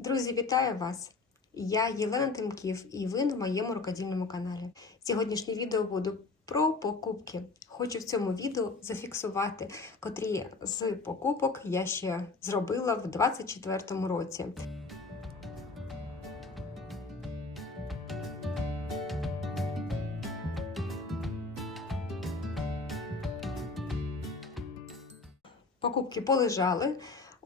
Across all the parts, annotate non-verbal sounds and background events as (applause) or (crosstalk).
Друзі, вітаю вас! Я Єлена Тимків і ви на моєму рукодільному каналі. Сьогоднішнє відео буде про покупки. Хочу в цьому відео зафіксувати, котрі з покупок я ще зробила в 2024 році. Покупки полежали.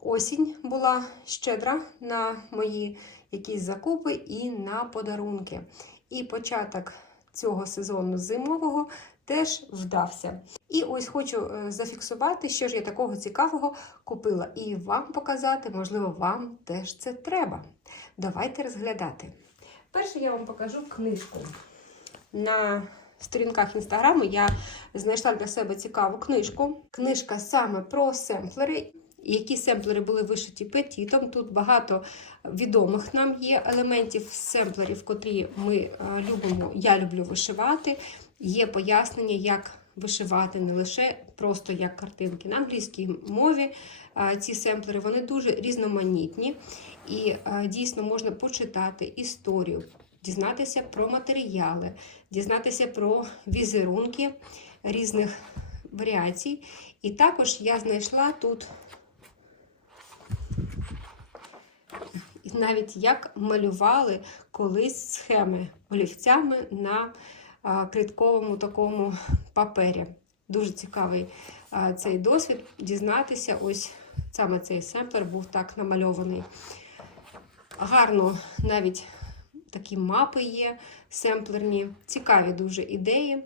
Осінь була щедра на мої якісь закупи і на подарунки. І початок цього сезону зимового теж вдався. І ось хочу е, зафіксувати, що ж я такого цікавого купила, і вам показати, можливо, вам теж це треба. Давайте розглядати. Перше я вам покажу книжку. На сторінках інстаграму я знайшла для себе цікаву книжку. Книжка саме про семплери. Які семплери були вишиті петітом. Тут багато відомих нам є елементів семплерів, котрі ми е, любимо. Я люблю вишивати. Є пояснення, як вишивати не лише просто як картинки. На англійській мові е, ці семплери вони дуже різноманітні і е, дійсно можна почитати історію, дізнатися про матеріали, дізнатися про візерунки різних варіацій. І також я знайшла тут навіть як малювали колись схеми олівцями на критковому такому папері. Дуже цікавий цей досвід дізнатися. Ось саме цей семплер був так намальований. Гарно навіть такі мапи є семплерні, цікаві дуже ідеї.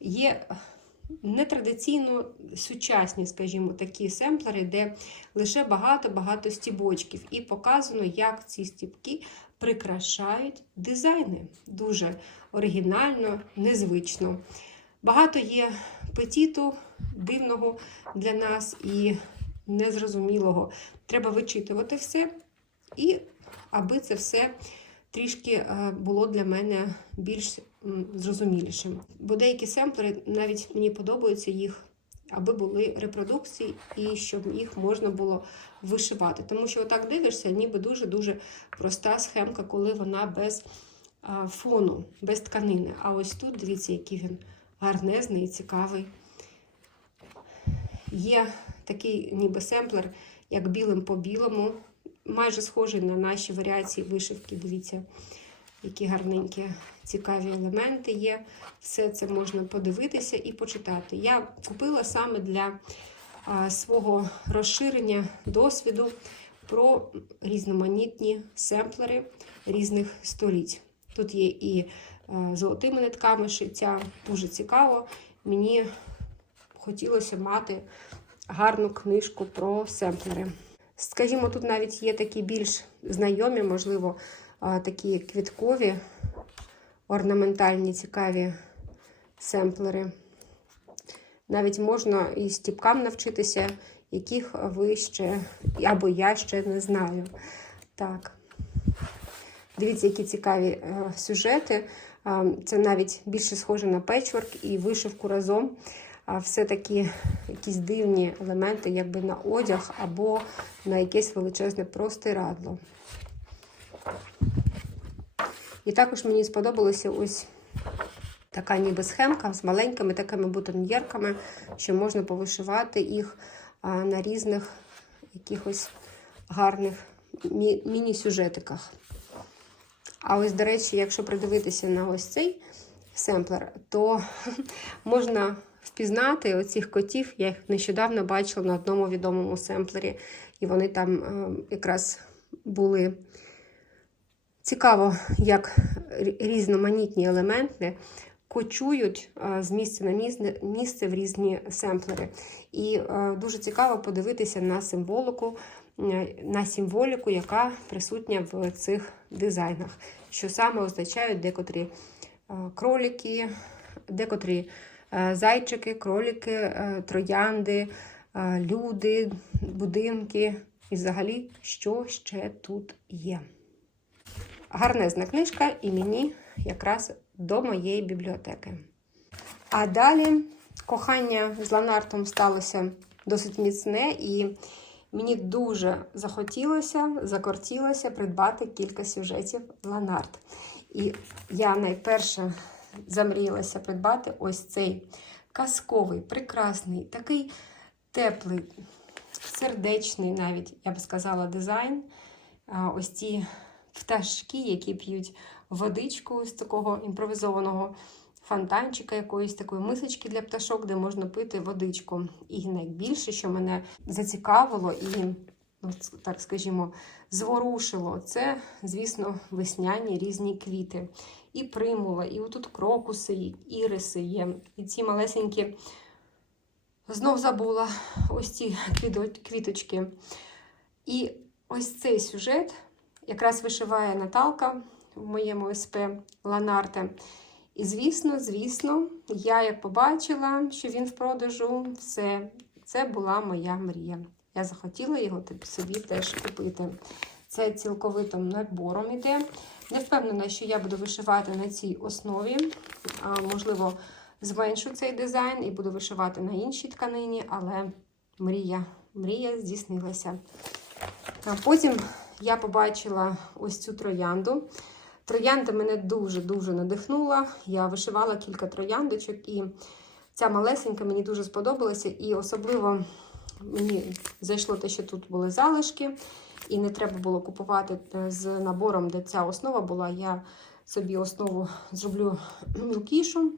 Є нетрадиційно сучасні, скажімо, такі семплери, де лише багато-багато стібочків, і показано, як ці стібки прикрашають дизайни. Дуже оригінально, незвично. Багато є петіту дивного для нас і незрозумілого. Треба вичитувати все, і аби це все трішки було для мене більш зрозумілішим. Бо деякі семплери навіть мені подобаються їх, аби були репродукції і щоб їх можна було вишивати. Тому що отак дивишся, ніби дуже-дуже проста схемка, коли вона без фону, без тканини. А ось тут, дивіться, який він гарнезний і цікавий. Є такий ніби семплер, як білим по білому, майже схожий на наші варіації вишивки. Дивіться, які гарненькі, цікаві елементи є. Все це можна подивитися і почитати. Я купила саме для свого розширення досвіду про різноманітні семплери різних століть. Тут є і а, золотими нитками шиття, дуже цікаво. Мені хотілося мати гарну книжку про семплери. Скажімо, тут навіть є такі більш знайомі, можливо, такі квіткові, орнаментальні, цікаві семплери. Навіть можна і стіпкам навчитися, яких ви ще, або я ще не знаю. Так. Дивіться, які цікаві е, сюжети. Це навіть більше схоже на печворк і вишивку разом. Все-таки якісь дивні елементи, якби на одяг або на якесь величезне простирадло. І також мені сподобалася ось така ніби схемка з маленькими такими бутоньєрками, що можна повишивати їх на різних якихось гарних міні-сюжетиках. А ось, до речі, якщо придивитися на ось цей семплер, то (laughs) можна впізнати оцих котів. Я їх нещодавно бачила на одному відомому семплері, і вони там якраз були. Цікаво, як різноманітні елементи кочують з місця на місце в різні семплери. І дуже цікаво подивитися на символику, на символіку, яка присутня в цих дизайнах, що саме означають декотрі кролики, декотрі зайчики, кролики, троянди, люди, будинки і взагалі, що ще тут є. Гарнезна книжка і мені якраз до моєї бібліотеки. А далі кохання з Ланартом сталося досить міцне, і Мені дуже захотілося, закортілося придбати кілька сюжетів Ланарт. І я найперше замріялася придбати ось цей казковий, прекрасний, такий теплий, сердечний навіть, я б сказала, дизайн. Ось ці пташки, які п'ють водичку з такого імпровізованого фонтанчика, якоїсь такої мисочки для пташок, де можна пити водичку. І найбільше, що мене зацікавило і, ну, так скажімо, зворушило, це, звісно, весняні різні квіти. І примула, і отут крокуси, і іриси є, і ці малесенькі. Знов забула ось ці квіточки. І ось цей сюжет якраз вишиває Наталка в моєму СП Ланарте. І звісно, звісно, я як побачила, що він в продажу, все, це була моя мрія. Я захотіла його собі теж купити. Це цілковитим набором іде. Не впевнена, що я буду вишивати на цій основі. А, можливо, зменшу цей дизайн і буду вишивати на іншій тканині, але мрія, мрія здійснилася. А потім я побачила ось цю троянду. Троянда мене дуже-дуже надихнула. Я вишивала кілька трояндочок, і ця малесенька мені дуже сподобалася. І особливо мені зайшло те, що тут були залишки, і не треба було купувати е, з набором, де ця основа була. Я собі основу зроблю (clears throat) мілкішу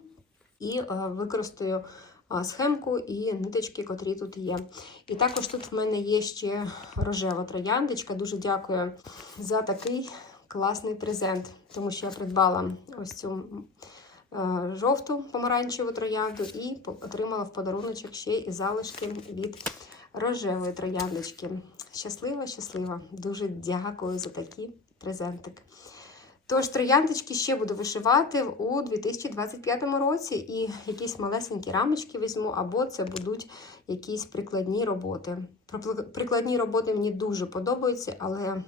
і е, використаю схемку і ниточки, котрі тут є. І також тут в мене є ще рожева трояндочка. Дуже дякую за такий класний презент, тому що я придбала ось цю е, жовту помаранчеву троянду і отримала в подаруночок ще і залишки від рожевої трояндочки. Щаслива, щаслива. Дуже дякую за такий презентик. Тож трояндочки ще буду вишивати у 2025 році і якісь малесенькі рамочки візьму, або це будуть якісь прикладні роботи. Прикладні роботи мені дуже подобаються, але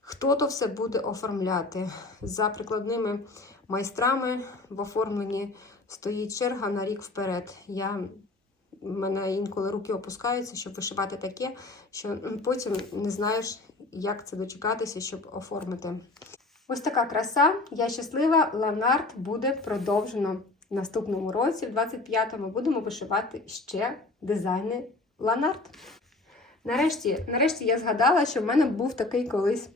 хто то все буде оформляти? За прикладними майстрами в оформленні стоїть черга на рік вперед. Я в мене інколи руки опускаються, щоб вишивати таке, що потім не знаєш, як це дочекатися, щоб оформити. Ось така краса. Я щаслива. Ланарт буде продовжено в наступному році, в 25-му, будемо вишивати ще дизайни Ланарт. Нарешті, нарешті я згадала, що в мене був такий колись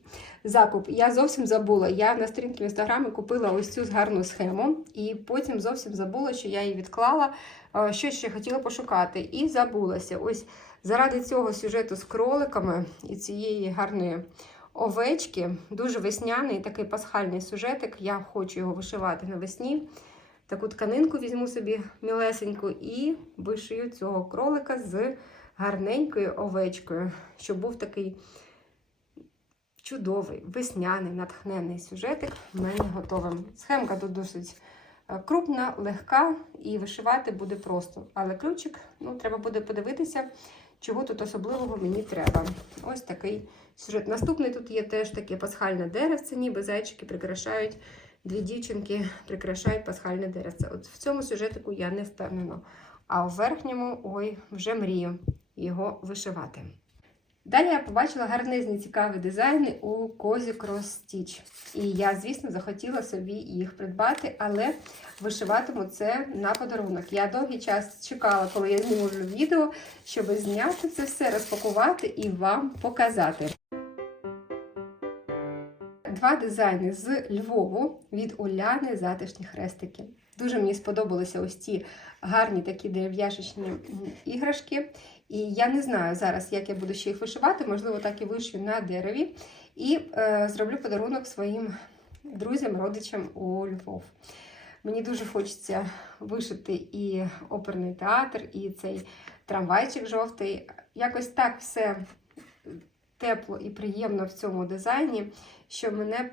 закуп. Я зовсім забула. Я на сторінці в інстаграмі купила ось цю гарну схему, і потім зовсім забула, що я її відклала, е, що ще хотіла пошукати. І забулася. Ось заради цього сюжету з кроликами і цієї гарної овечки, дуже весняний такий пасхальний сюжетик. Я хочу його вишивати навесні. Таку тканинку візьму собі мілесеньку і вишию цього кролика з гарненькою овечкою, щоб був такий чудовий, весняний, натхненний сюжетик в мене готовим. Схемка тут досить е, крупна, легка, і вишивати буде просто. Але ключик, ну, треба буде подивитися, чого тут особливого мені треба. Ось такий сюжет. Наступний тут є теж таке пасхальне деревце, ніби зайчики прикрашають. Дві дівчинки прикрашають пасхальне деревце. От в цьому сюжетику я не впевнена. А в верхньому, ой, вже мрію його вишивати. Далі я побачила гарнизні цікаві дизайни у Козі Cross Stitch. І я, звісно, захотіла собі їх придбати, але вишиватиму це на подарунок. Я довгий час чекала, коли я зніму відео, щоб зняти це все, розпакувати і вам показати. Два дизайни з Львову від Уляни затишні хрестики. Дуже мені сподобалися ось ці гарні такі дерев'яшечні іграшки. І я не знаю зараз, як я буду ще їх вишивати, можливо, так і вишию на дереві. І е, зроблю подарунок своїм друзям, родичам у Львов. Мені дуже хочеться вишити і оперний театр, і цей трамвайчик жовтий. Якось так все тепло і приємно в цьому дизайні, що мене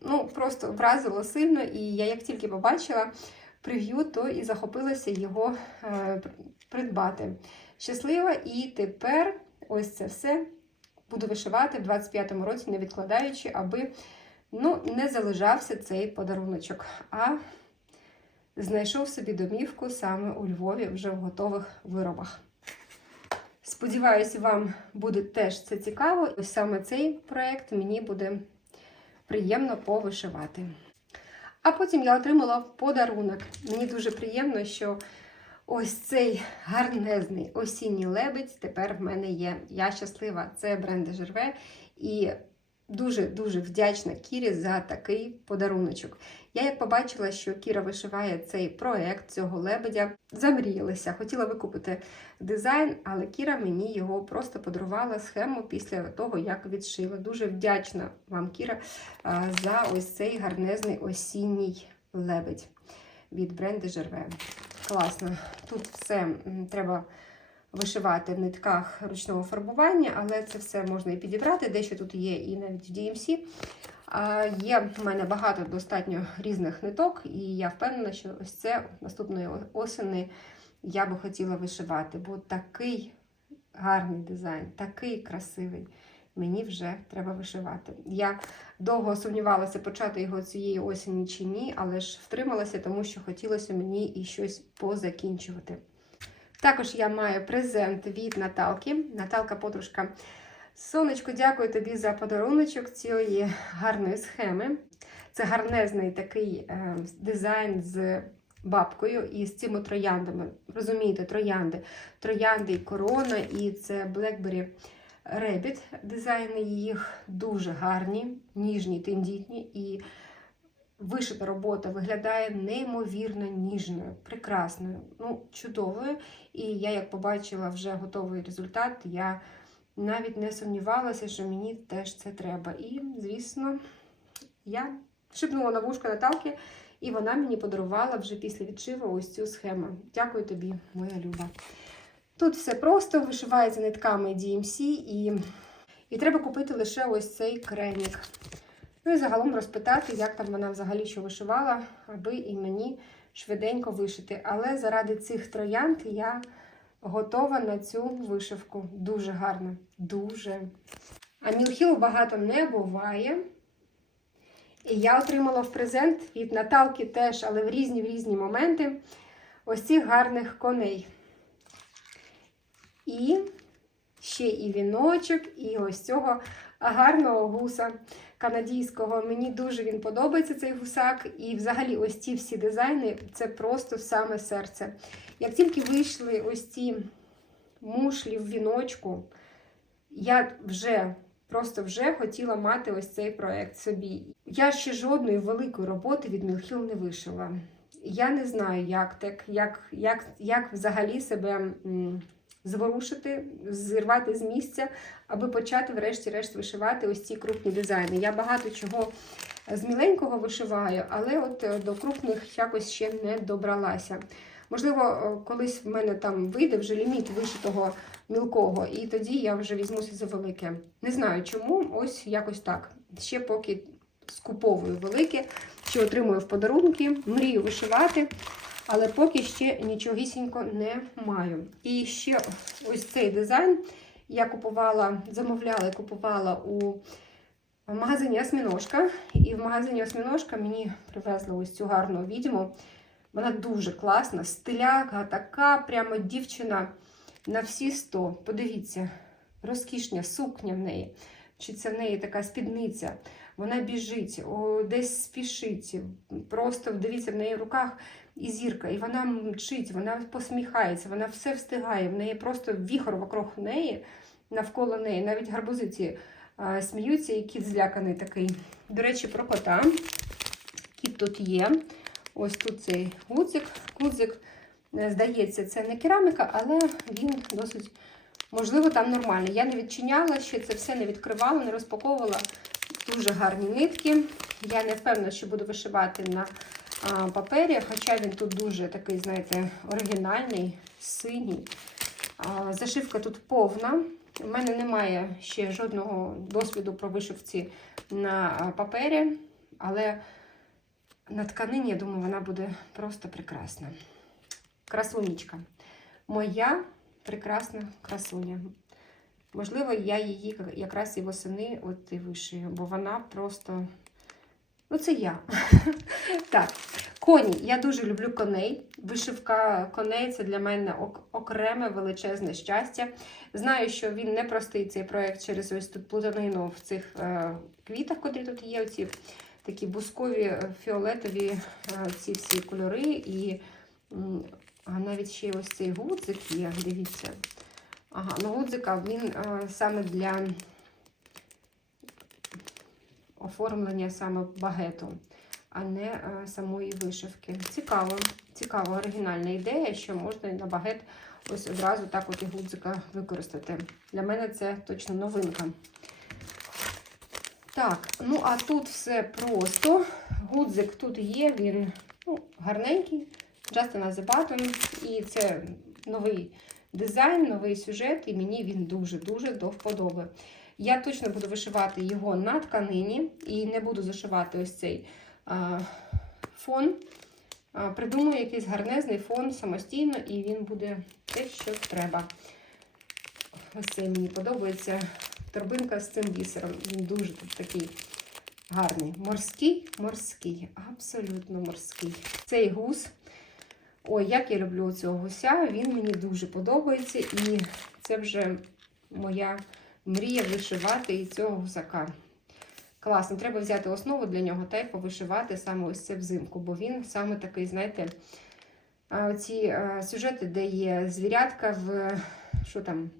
ну, просто вразило сильно. І я як тільки побачила прев'ю, то і захопилася його е, придбати. Щаслива, і тепер ось це все буду вишивати в 25-му році, не відкладаючи, аби ну, не залежався цей подаруночок, а знайшов собі домівку саме у Львові вже в готових виробах. Сподіваюся, вам буде теж це цікаво. Ось саме цей проєкт мені буде приємно повишивати. А потім я отримала подарунок. Мені дуже приємно, що ось цей гарнезний осінній лебедь тепер в мене є. Я щаслива, це бренд де Жерве. І дуже-дуже вдячна Кірі за такий подаруночок. Я як побачила, що Кіра вишиває цей проект цього лебедя, замріялася. Хотіла викупити дизайн, але Кіра мені його просто подарувала схему після того, як відшила. Дуже вдячна вам, Кіра, за ось цей гарнезний осінній лебедь від бренду Жерве. Класно. Тут все треба вишивати в нитках ручного фарбування, але це все можна і підібрати. Дещо тут є і навіть в DMC. Є в мене багато достатньо різних ниток, і я впевнена, що ось це наступної осені я би хотіла вишивати, бо такий гарний дизайн, такий красивий. Мені вже треба вишивати. Я довго сумнівалася, почати його цієї осені чи ні, але ж втрималася, тому що хотілося мені і щось позакінчувати. Також я маю презент від Наталки. Наталка подружка. Сонечко, дякую тобі за подаруночок цієї гарної схеми. Це гарнезний такий е, дизайн з бабкою і з цими трояндами. Розумієте, троянди. Троянди і корона, і це Blackberry Rabbit. Дизайни їх дуже гарні, ніжні, тендітні. І вишита робота виглядає неймовірно ніжною, прекрасною, ну, чудовою. І я, як побачила вже готовий результат, я навіть не сумнівалася, що мені теж це треба. І, звісно, я шипнула на вушко Наталки, і вона мені подарувала вже після відшиву ось цю схему. Дякую тобі, моя люба. Тут все просто вишивається нитками DMC, і, і треба купити лише ось цей кремік. Ну і загалом розпитати, як там вона взагалі що вишивала, аби і мені швиденько вишити. Але заради цих троянд я готова на цю вишивку. Дуже гарно. Дуже. А мілхіл багато не буває. І я отримала в презент від Наталки теж, але в різні в різні моменти ось цих гарних коней. І ще і віночок, і ось цього гарного гуса канадійського. Мені дуже він подобається, цей гусак. І взагалі ось ці всі дизайни це просто саме серце. Як тільки вийшли ось ці мушлі в віночку, я вже. Просто вже хотіла мати ось цей проект собі. Я ще жодної великої роботи від Мілхіл не вишила. Я не знаю, як так, як, як, як взагалі себе зворушити, зірвати з місця, аби почати, врешті-решт, вишивати ось ці крупні дизайни. Я багато чого з міленького вишиваю, але от е, до крупних якось ще не добралася. Можливо, е, колись в мене там вийде вже ліміт вишитого мілкого, і тоді я вже візьмуся за велике. Не знаю чому, ось якось так. Ще поки скуповую велике, що отримую в подарунки, мрію вишивати, але поки ще нічогісінько не маю. І ще ось цей дизайн я купувала, замовляла і купувала у магазині Осьміножка. І в магазині Осьміножка мені привезли ось цю гарну відьму. Вона дуже класна, стиляка, така прямо дівчина на всі 100. Подивіться, розкішня сукня в неї. Чи це в неї така спідниця? Вона біжить, о, десь спішить. Просто дивіться, в неї в руках і зірка, і вона мчить, вона посміхається, вона все встигає. В неї просто віхор вокруг неї, навколо неї. Навіть гарбузиці а, сміються, і кіт зляканий такий. До речі, про кота. Кіт тут є. Ось тут цей гудзик. Гудзик, е, здається, це не кераміка, але він досить, можливо, там нормальний. Я не відчиняла ще це все не відкривала, не розпаковувала. Дуже гарні нитки. Я не впевнена, що буду вишивати на папері, хоча він тут дуже такий, знаєте, оригінальний, синій. Зашивка тут повна. У мене немає ще жодного досвіду про вишивці на папері, але на тканині, я думаю, вона буде просто прекрасна. Красунечка. Моя прекрасна красуня. Можливо, я її якраз і восени от і вишию, бо вона просто. Ну, це я. (laughs) так, Коні. Я дуже люблю коней. Вишивка коней це для мене ок- окреме величезне щастя. Знаю, що він не простий цей проект через ось тут плутанину в цих е, квітах, котрі тут є. Оці такі бускові е, фіолетові е, ці всі кольори. І а навіть ще ось цей гудзик є, дивіться. Ага, ну гудзика він е, саме для оформлення саме багету, а не самої вишивки. Цікаво, цікава оригінальна ідея, що можна на багет ось одразу так от і гудзика використати. Для мене це точно новинка. Так, ну а тут все просто. Гудзик тут є, він ну, гарненький, Justin as button. І це новий дизайн, новий сюжет, і мені він дуже-дуже до вподоби. Я точно буду вишивати його на тканині і не буду зашивати ось цей а, фон. А, придумаю якийсь гарнезний фон самостійно, і він буде те, що треба. Ось цей мені подобається. Торбинка з цим бісером. Він дуже такий гарний. Морський, морський, абсолютно морський. Цей гус. Ой, як я люблю цього гуся, він мені дуже подобається, і це вже моя мрія вишивати і цього гусака. Класно, треба взяти основу для нього та й повишивати саме ось це взимку, бо він саме такий, знаєте, ці сюжети, де є звірятка в що там,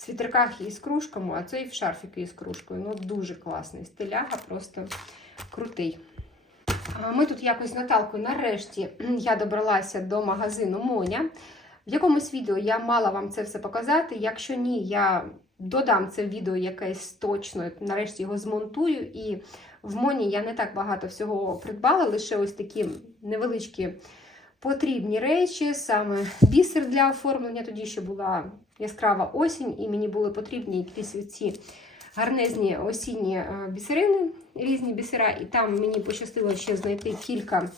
світерках із кружками, а цей в шарфіку із кружкою. Ну, дуже класний. Стиляга просто крутий. Ми тут якось з Наталкою нарешті я добралася до магазину Моня. В якомусь відео я мала вам це все показати. Якщо ні, я додам це відео якесь точно, нарешті його змонтую. І в Моні я не так багато всього придбала, лише ось такі невеличкі потрібні речі, саме бісер для оформлення. Тоді ще була яскрава осінь, і мені були потрібні якісь ці гарнезні осінні е, бісерини, різні бісера, і там мені пощастило ще знайти кілька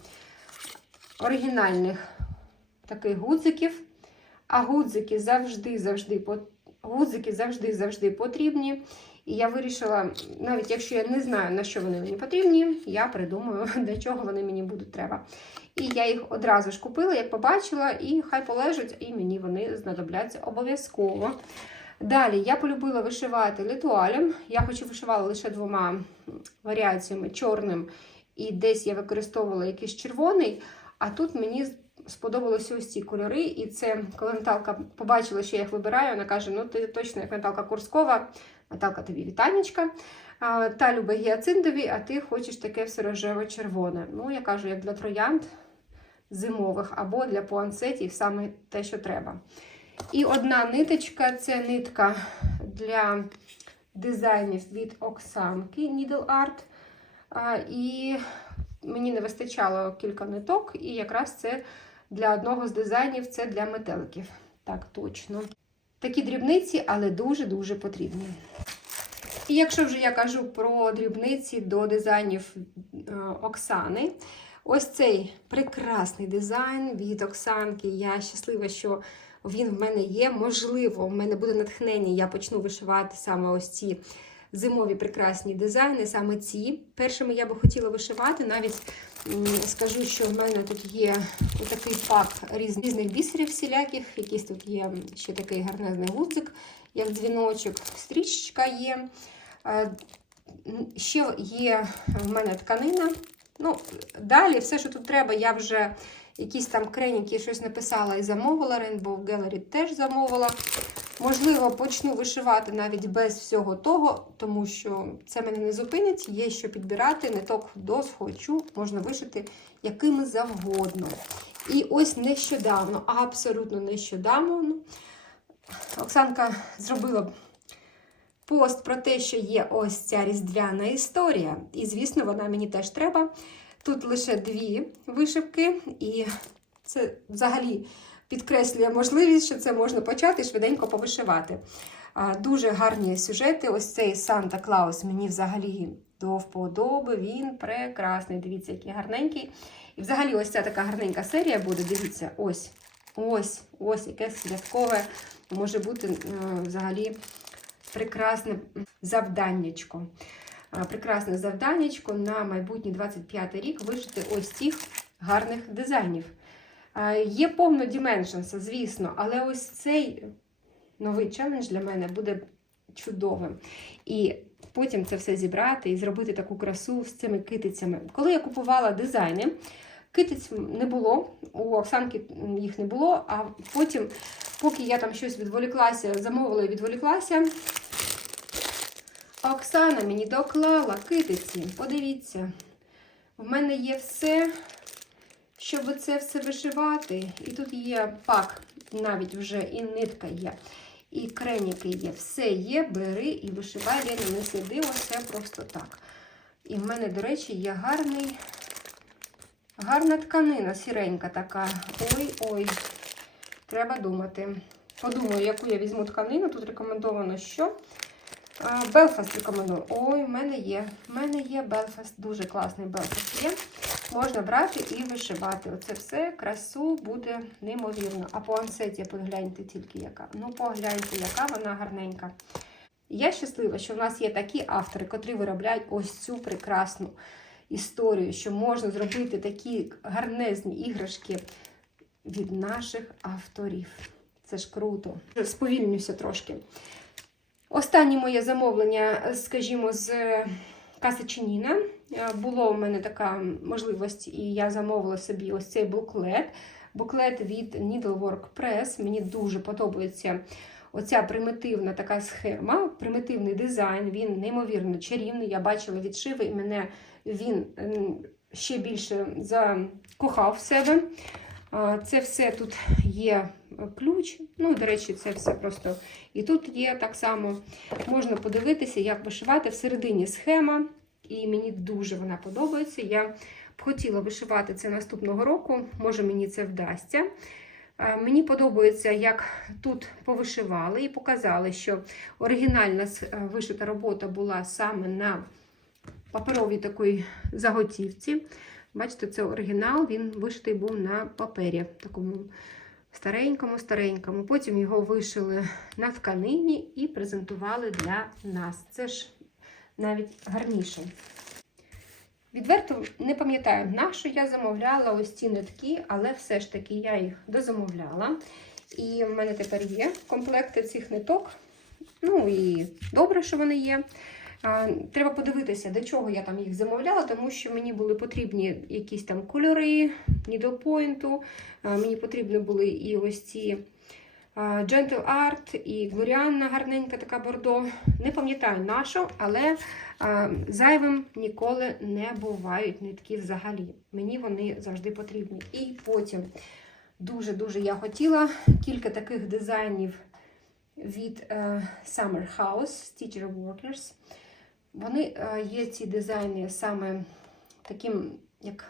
оригінальних таких гудзиків. А гудзики завжди, завжди, гудзики завжди, завжди потрібні. І я вирішила, навіть якщо я не знаю, на що вони мені потрібні, я придумаю, (laughs) для чого вони мені будуть треба. І я їх одразу ж купила, як побачила, і хай полежать, і мені вони знадобляться обов'язково. Далі я полюбила вишивати літуалем. Я хоч і вишивала лише двома варіаціями чорним, і десь я використовувала якийсь червоний. А тут мені сподобалися ось ці кольори. І це, коли Наталка побачила, що я їх вибираю, вона каже: Ну, ти точно як Наталка Курскова. Наталка, тобі вітанечка. Та любить гіацинтові, а ти хочеш таке все рожево-червоне. Ну, я кажу, як для троянд зимових або для пуансетів, саме те, що треба. І одна ниточка це нитка для дизайнів від Оксанки Needle Art. І мені не вистачало кілька ниток, і якраз це для одного з дизайнів це для метеликів. Так, точно. Такі дрібниці, але дуже-дуже потрібні. І якщо вже я кажу про дрібниці до дизайнів е, Оксани, ось цей прекрасний дизайн від Оксанки. Я щаслива, що він в мене є. Можливо, в мене буде натхнення, я почну вишивати саме ось ці зимові прекрасні дизайни, саме ці. Першими я би хотіла вишивати. Навіть скажу, що в мене тут є такий пак різних бісерів всіляких. Якийсь тут є ще такий гарнезний гудзик, як дзвіночок, стрічка є. Е, Ще є в мене тканина. Ну, далі все, що тут треба, я вже якісь там креніки щось написала і замовила. Rainbow Gallery теж замовила. Можливо, почну вишивати навіть без всього того, тому що це мене не зупинить, є що підбирати, ниток до схочу, можна вишити якими завгодно. І ось нещодавно, абсолютно нещодавно, ну, Оксанка зробила пост про те, що є ось ця різдвяна історія. І, звісно, вона мені теж треба. Тут лише дві вишивки, і це взагалі підкреслює можливість, що це можна почати швиденько повишивати. Дуже гарні сюжети. Ось цей Санта Клаус мені взагалі до вподоби. Він прекрасний. Дивіться, який гарненький. І взагалі, ось ця така гарненька серія буде. Дивіться, ось, ось, ось, якесь святкове може бути е, взагалі прекрасне завданнячко. Прекрасне завданнячко на майбутній 25 рік вишити ось цих гарних дизайнів. Є повно Dimensions, звісно, але ось цей новий челендж для мене буде чудовим. І потім це все зібрати і зробити таку красу з цими китицями. Коли я купувала дизайни, китиць не було, у Оксанки їх не було, а потім, поки я там щось відволіклася, замовила і відволіклася, Оксана мені доклала китиці. Подивіться, в мене є все, щоб це все вишивати. І тут є пак, навіть вже і нитка є. І креніки є, все є, бери і вишивай, Лена, не сиди, оце просто так. І в мене, до речі, є гарний, гарна тканина, сіренька така. Ой-ой, треба думати. Подумаю, яку я візьму тканину. Тут рекомендовано що? Белфаст рекомендую. Ой, в мене є. В мене є Белфаст, дуже класний Белфаст є. Можна брати і вишивати. Оце все, красу буде неймовірно. А по ансеті погляньте тільки яка. Ну, погляньте, яка вона гарненька. Я щаслива, що в нас є такі автори, котрі виробляють ось цю прекрасну історію, що можна зробити такі гарнезні іграшки від наших авторів. Це ж круто. Сповільнюся трошки. Останнє моє замовлення, скажімо, з Каса Чиніна. Було в мене така можливість, і я замовила собі ось цей буклет. Буклет від Needlework Press. Мені дуже подобається оця примітивна така схема, примітивний дизайн. Він неймовірно чарівний. Я бачила відшиви, і мене він ще більше закохав в себе. Це все тут є ключ. Ну, до речі, це все просто. І тут є так само, можна подивитися, як вишивати всередині схема. І мені дуже вона подобається. Я б хотіла вишивати це наступного року, може мені це вдасться. Мені подобається, як тут повишивали і показали, що оригінальна вишита робота була саме на паперовій такій заготівці. Бачите, це оригінал, він вишитий був на папері, такому старенькому-старенькому. Потім його вишили на тканині і презентували для нас. Це ж навіть гарніше. Відверто не пам'ятаю, на що я замовляла ось ці нитки, але все ж таки я їх дозамовляла. І в мене тепер є комплекти цих ниток. Ну і добре, що вони є. Треба подивитися, до чого я там їх замовляла, тому що мені були потрібні якісь там кольори, нідопойнту. Мені потрібні були і ось ці Gentle Art, і Глоріанна гарненька така бордо. Не пам'ятаю на що, але зайвим ніколи не бувають нитки взагалі. Мені вони завжди потрібні. І потім дуже-дуже я хотіла кілька таких дизайнів від Summer House of Workers. Вони є ці дизайни саме таким, як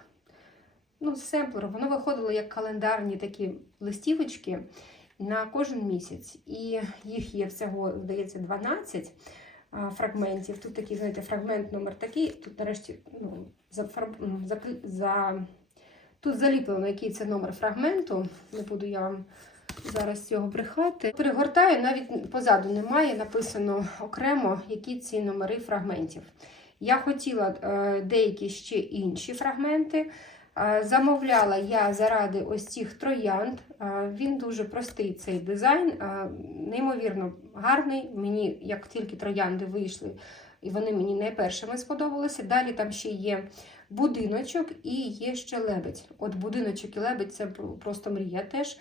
ну, семплером. Воно виходило як календарні такі листівочки на кожен місяць. І їх є всього, здається, 12 фрагментів. Тут такий, знаєте, фрагмент номер такий. Тут, нарешті, ну, за, за, за, тут заліплено, який це номер фрагменту. Не буду я вам зараз цього брехати. Перегортаю, навіть позаду немає, написано окремо, які ці номери фрагментів. Я хотіла е, деякі ще інші фрагменти. Е, замовляла я заради ось цих троянд. Е, він дуже простий цей дизайн, неймовірно гарний. Мені, як тільки троянди вийшли, і вони мені найпершими сподобалися. Далі там ще є будиночок і є ще лебедь. От будиночок і лебедь це просто мрія теж.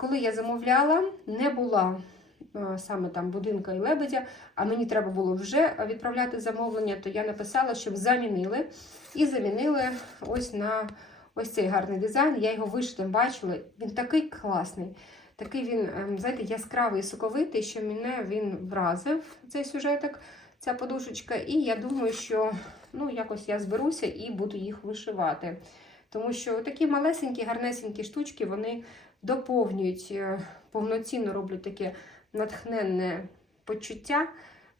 Коли я замовляла, не була саме там будинка і лебедя, а мені треба було вже відправляти замовлення, то я написала, щоб замінили. І замінили ось на ось цей гарний дизайн. Я його вишитим бачила. Він такий класний. Такий він, ем, знаєте, яскравий, соковитий, що мене він вразив, цей сюжетик, ця подушечка. І я думаю, що ну, якось я зберуся і буду їх вишивати. Тому що такі малесенькі, гарнесенькі штучки, вони доповнюють, е, повноцінно роблять таке натхненне почуття,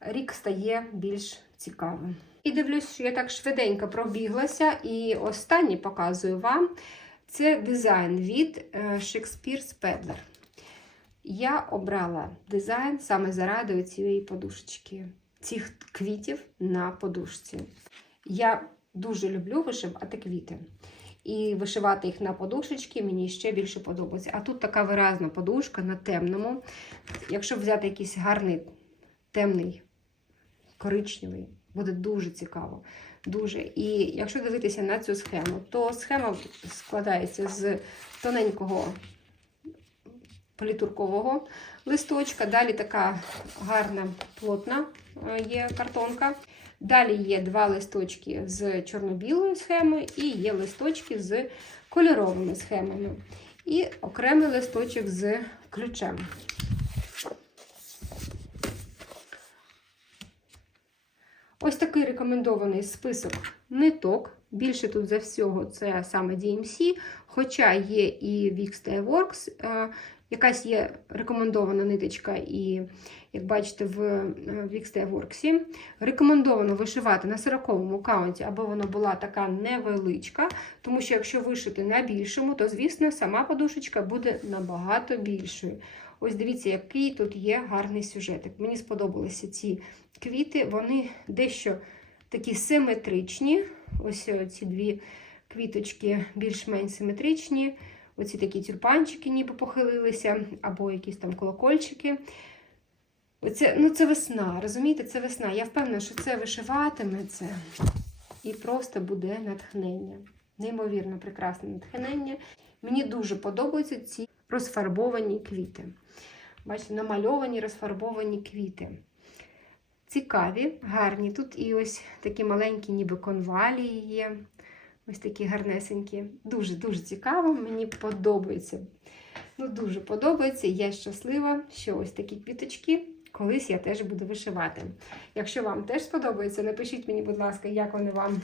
рік стає більш цікавим. І дивлюсь, що я так швиденько пробіглася, і останнє показую вам це дизайн від е, Shakespeare's Peddler. Я обрала дизайн саме заради цієї подушечки, цих квітів на подушці. Я дуже люблю вишивати квіти. І вишивати їх на подушечки мені ще більше подобається. А тут така виразна подушка на темному. Якщо взяти якийсь гарний темний, коричневий, буде дуже цікаво. Дуже. І якщо дивитися на цю схему, то схема складається з тоненького політуркового листочка. Далі така гарна плотна е, є картонка. Далі є два листочки з чорно-білою схемою і є листочки з кольоровими схемами. І окремий листочок з ключем. Ось такий рекомендований список ниток. Більше тут за всього це саме DMC, хоча є і Wix Works, е, якась є рекомендована ниточка, і, як бачите, в е, Рекомендовано вишивати на 40-му каунті, аби вона була така невеличка, тому що якщо вишити на більшому, то, звісно, сама подушечка буде набагато більшою. Ось дивіться, який тут є гарний сюжетик. Мені сподобалися ці квіти, вони дещо такі симетричні. Ось ці дві квіточки більш-менш симетричні. Оці такі тюльпанчики ніби похилилися, або якісь там колокольчики. Оце, ну Це весна, розумієте, це весна. Я впевнена, що це вишиватиметься і просто буде натхнення. Неймовірно прекрасне натхнення. Мені дуже подобаються ці розфарбовані квіти. Бачите, намальовані розфарбовані квіти. Цікаві, гарні. Тут і ось такі маленькі, ніби конвалії є. Ось такі гарнесенькі. Дуже-дуже цікаво, мені подобається. Ну, дуже подобається. Я щаслива, що ось такі квіточки колись я теж буду вишивати. Якщо вам теж сподобається, напишіть мені, будь ласка, як вони вам.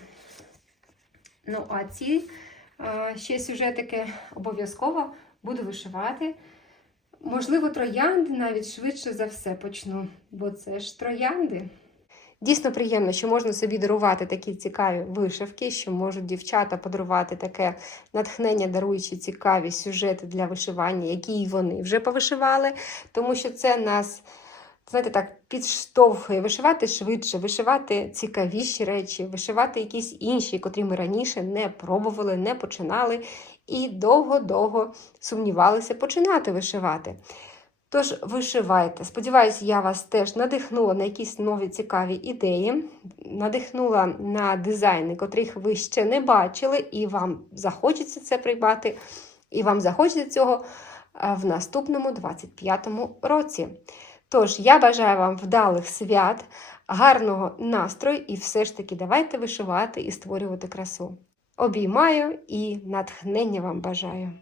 Ну, а ці ще сюжетики обов'язково буду вишивати. Можливо, троянди навіть швидше за все почну, бо це ж троянди. Дійсно приємно, що можна собі дарувати такі цікаві вишивки, що можуть дівчата подарувати таке натхнення, даруючи цікаві сюжети для вишивання, які й вони вже повишивали, тому що це нас. Знаєте, так підштовхує вишивати швидше, вишивати цікавіші речі, вишивати якісь інші, котрі ми раніше не пробували, не починали і довго-довго сумнівалися починати вишивати. Тож, вишивайте. Сподіваюся, я вас теж надихнула на якісь нові цікаві ідеї, надихнула на дизайни, котрих ви ще не бачили, і вам захочеться це приймати, і вам захочеться цього в наступному 25-му році. Тож, я бажаю вам вдалих свят, гарного настрою, і все ж таки давайте вишивати і створювати красу. Обіймаю і натхнення вам бажаю!